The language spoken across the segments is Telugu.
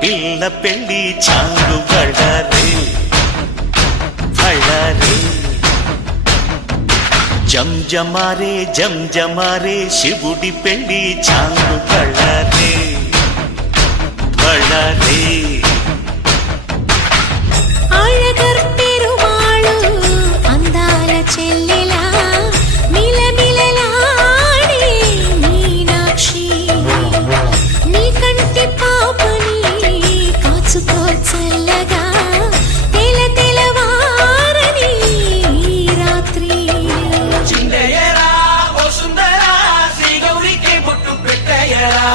పిల్ల పెళ్ళి చాంగు బళ్ళారే బళ్ళారే జంజమారే జంజమారే శివుడి పెళ్ళి చాంగు బళ్ళారే బళ్ళారే చెల్లెలా మిలమిలలాడే మీనాక్షి నీ కంటి పాపని కాచుకో చల్లగా తెల తెలవారని రాత్రి చిందయ్యరా ఓ సుందరా శ్రీ గౌరికి బొట్టు పెట్టయ్యరా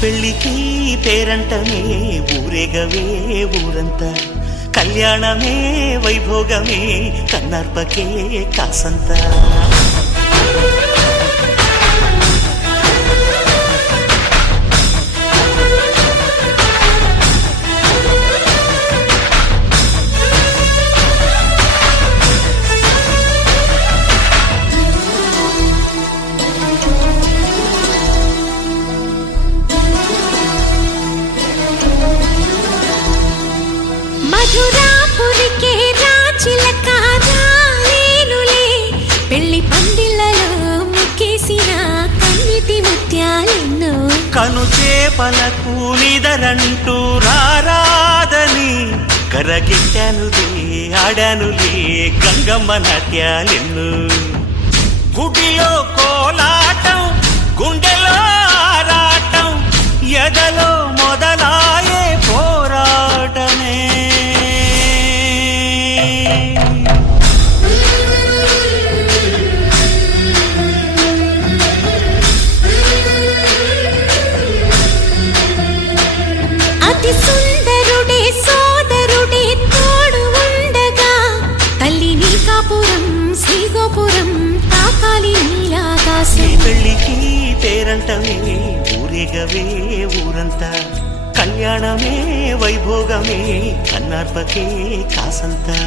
పెళ్ళికి పేరంటమే ఊరేగవే ఊరంతా కళ్యాణమే వైభోగమే కన్నార్పకే కాసంతా మధురాపురికే రాచిలక రాలేనులే పెళ్లి పందిళ్ళలో ముక్కేసిన కన్నిటి ముత్యాలెన్నో కను చేపలకు నిదరంటూ రారాదని కరగిట్టానులే ఆడానులే గంగమ్మ నాట్యాలెన్ను గుడిలో కోలాటం గుండెలో ఆరాటం ఎదలో మొదలాయే పోరాటమే అతి సుందరుడే సోదరుడే తోడు ఉండగా తల్లి నీ కాపురం శ్రీగోపురం తాకాలి నీలాకాశం పెళ్ళికి పేరంటమే ఊరేగవే ఊరంతా కళ్యాణమే వైభోగమే కన్నార్పకే కాసంతా